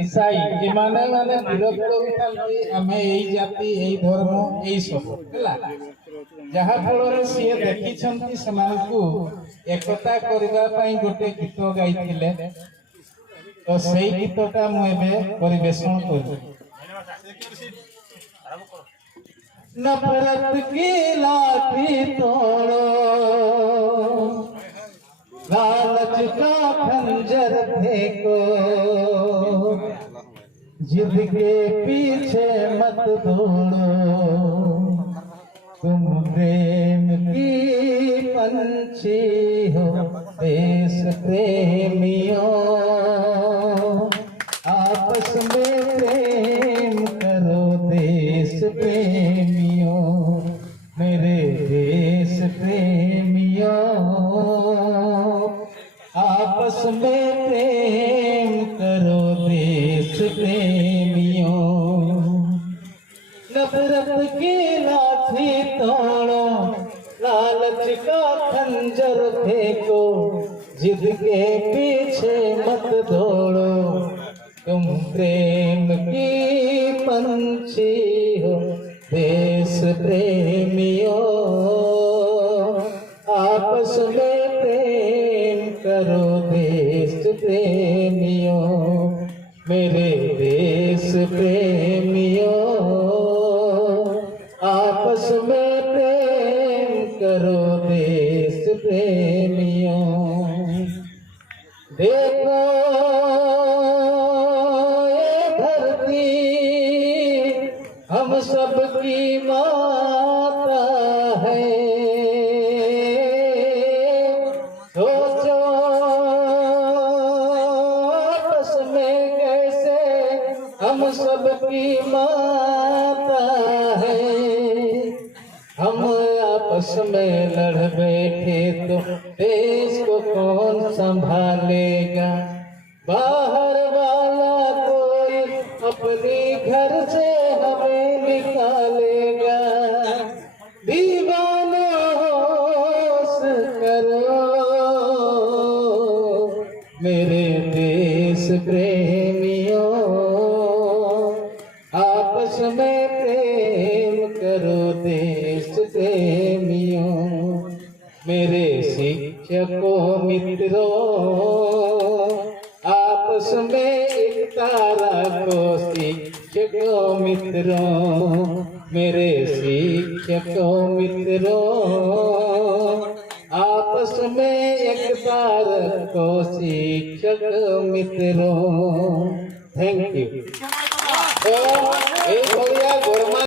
ईसाई एमाने माने विरोध करिथांती आमे एई जाति एई धर्म एई सब हला जहा फल सी देखी सेमानकु एकता करबा पई गोटे गीत गाइथिले तो सेई गीतटा मु एबे परिवेषण करू। नफरत की लाठी तोड़ो लालच का खंजर फेंको जिद के पीछे मत दौड़ो तुम प्रेम की पंछी हो देश प्रेमियों आपस में प्रेम करो देश प्रेमियों मेरे देश प्रेमियों आपस में प्रेम करो देश प्रेमियों नफरत की लाठी तोड़ो लालच का खंजर फेंको जिद के पीछे मत दौड़ो तुम प्रेम की पंछी हो देश प्रेमियों आपस में प्रेम करो देश प्रेमियों मेरे देश प्रेमियों आपस में प्रेम करो देश प्रेमियों। देखो ये धरती हम सबकी माता है सोचो आपस में कैसे हम सबकी माता है हम आपस में लड़ बैठे तो देश को कौन संभालेगा बाहर वाला कोई अपनी घर से हमें निकालेगा दीवाना होश करो मेरे देश प्रेमियों आपस में प्रेम करो देश प्रेमियों मेरे शिक्षकों मित्रों आपस में एकता रखो शिक्षकों मित्रों मेरे शिक्षकों मित्रों आपस में एकता रखो शिक्षक मित्रों। Thank you.